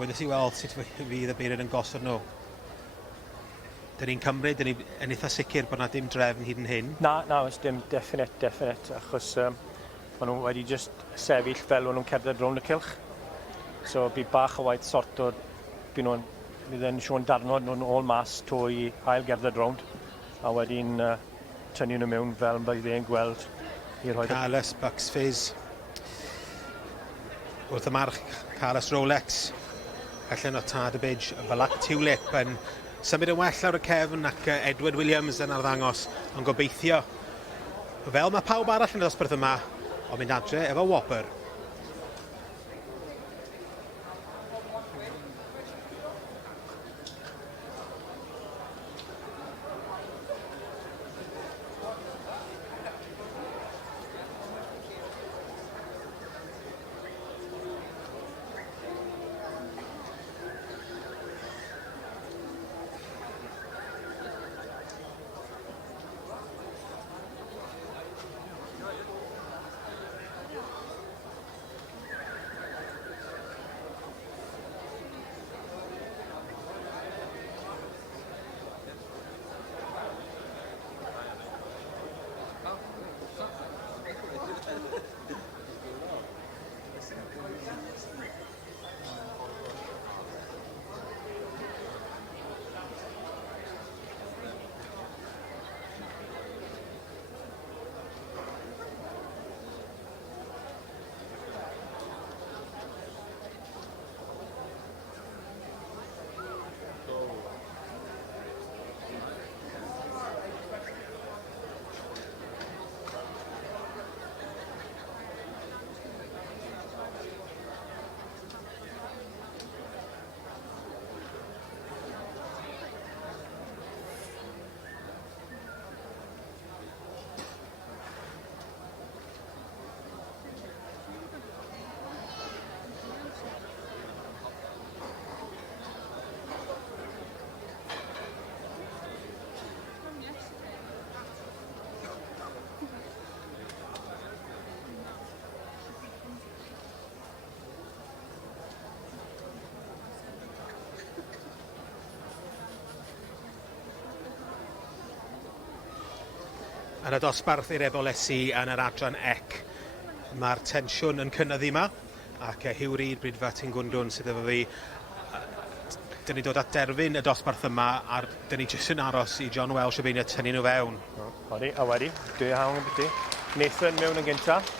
Weles i weld sut fydd y beirdd yn gosod nhw. Dyn ni'n cymryd, dyn ni'n eitha sicr bod na dim drefn hyd yn hyn. Na, oes dim definite, achos maen nhw wedi just sefyll fel nhw'n cerdded rownd y cylch. So bydd bach o waith sort o, bydd yn siôn darnod nhw'n ôl mas to i ail gerdded rownd, a wedyn tynnu nhw mewn fel bydd e'n gweld i rhoi... Carlos Bucks Fizz. Wrth y march, Carlos Rolex. Allan o Tad y Bidge, Black Tulip yn symud yn well lawr y cefn ac Edward Williams yn arddangos, ond gobeithio. Fel mae pawb arall yn y dosbarth yma, ond mynd adre efo Whopper. Yn y dosbarth i'r Eboles yn yr adran ec. Mae'r tensiwn yn cynyddu yma, ac Hugh Reid, Brydfa Tingwndwn sydd efo fi. Dyn ni dod at derfyn y dosbarth yma, a dyn ni jyst yn aros i John Welsh y beinio tynnu nhw fewn. A wedi, dwi hawn yn byti. Nathan mewn yn gyntaf.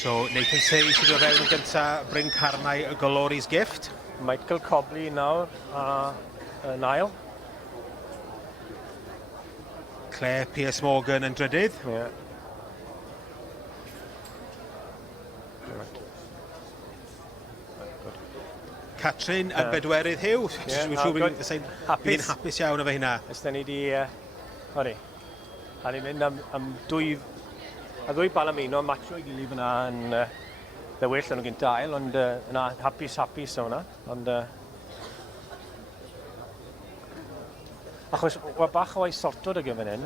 So, Nathan Say sydd o fewn yn gyntaf, Bryn Carnau y Glory's Gift. Michael Cobley nawr, yn ail. Claire Pierce Morgan yn drydydd. Catrin yn bedwerydd Hugh. Fi'n hapus iawn efo hynna. Ys da ni di... Ori. A ni'n mynd am ddwy balamino, matcho i gilydd fyna yn ddewyll yn o gynt ail, ond yna hapus o hwnna. Ond... Achos, wa bach o ei sortod y gyfyn hyn.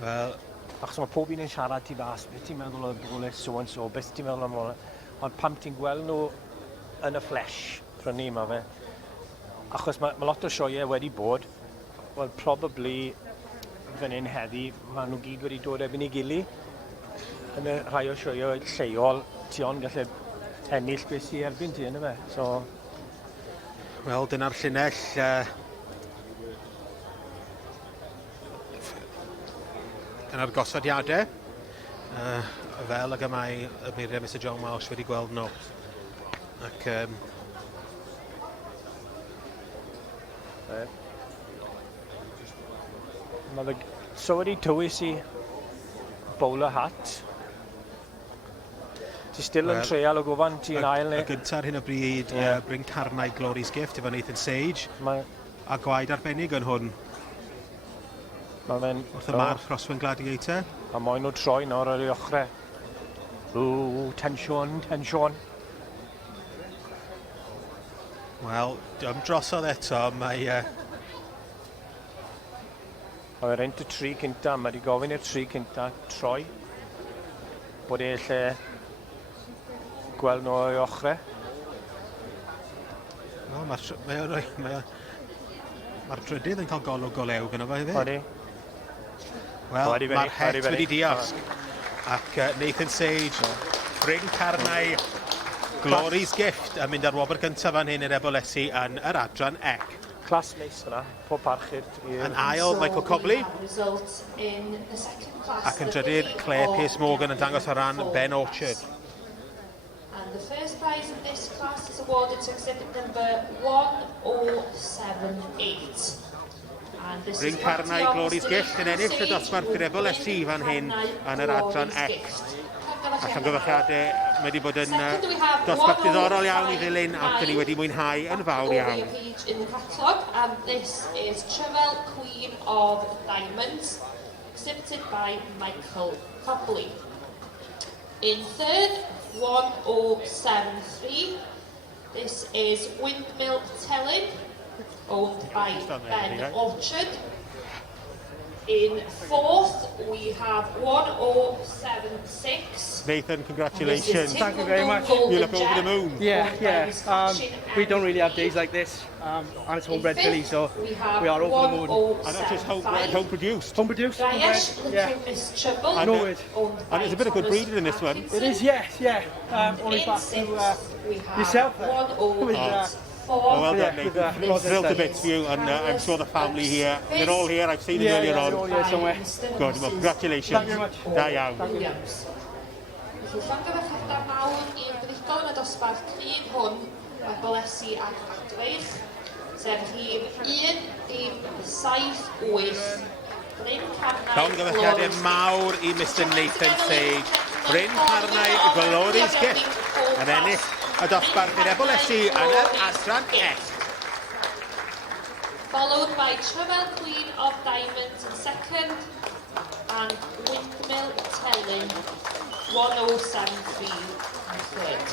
Wel... Achos mae pob un yn siarad ti fas, beth ti'n meddwl o Eboles so and so, beth ti'n meddwl am hwnna. Ond pam ti'n gweld nhw yn y flesh, prynu yma fe. Achos mae lot o sioeau wedi bod, wel, probably fan hyn heddi, maen nhw gyd wedi dod ebyn i gili. Yn y rhai o sioeau lleol, ti ond gallu ennill beth sy'n erbyn ti, yna fe. So... Wel, dyna'r llinell. Dyna'r gosodiadau. Fel ag yma y beiriau Mr John Welsh wedi gweld nhw. Ac... So wedi tywys i bowler hat. Ti still yn treial o gofan ti'n ail neu? Y gyntaf ar hyn o bryd, Bryn Carnau Glory's Gift efo Nathan Sage. A gwaed arbennig yn hwn. Wrth y march Roswyn Gladiator. A moyn nhw troi nawr ar ei ochrau. Tensiwn. Wel, drosodd eto, mae... A mae'n rhaid y tri cynta, mae wedi gofyn i'r tri cynta troi. Bod e lle gweld nhw o'i ochrau. Mae'r drydydd yn cael golwg o lew gyda fe hefyd. Odi. Wel, mae'r het wedi diosg. Ac Nathan Sage, Bryn Carnau, Glory's Gift yn mynd ar wobr gyntaf fan hyn i'r Ebolesi yn yr adran ec. Clas neis yna, pob parchu'r... Yn ail, Michael Cobley. Ac yn drydydd, Claire Pierce Morgan yn dangos ar ran Ben Orchard. And the first prize in this class is awarded to exhibit number 1078. Bryn Carnau, Glory's Gift yn ennill y dosbarth i'r Ebolesi fan hyn yn yr adran ec. Allan gyfeilliadau, mae wedi bod yn dosbarth diddorol iawn I ddilyn ac dyn ni wedi mwynhau yn fawr iawn. And this is Merlod Queen of Diamonds, exhibited by Michael Cobley. In third, 1073, this is Windmill Telling, owned by Ben Orchard. In fourth, we have 1076. Nathan, congratulations. Thank you very much. You look over the moon. Yeah. We don't really have days like this, and it's homebred filly, so we are over the moon. And that's just homebred, home produced. Home produced, homebred, yeah. And, no word. And there's a bit of good breeding in this one. It is, yeah. Only back to yourself. Well done, Nathan. Thrilled to bits for you, and I'm sure the family here. They're all here. I've seen them earlier on. They're all here somewhere. Good, well, congratulations. Thank you very much. Da iawn. Williams. Felly, llongyfarchiadau mawr i'r brifdol yn y dosbarth cryf hwn, mae Bolesi ac Adreich, sef rhif 1-7-8, Bryn Carnau, Llongyfarchiadau mawr I Mr Nathan Sage. Bryn Carnau, Glory's Gift yn ennill y dosbarth i'r Ebolesi yn yr adran ec. Followed by Merlod Queen of Diamonds in second, and Windmill Telling 1073 in third.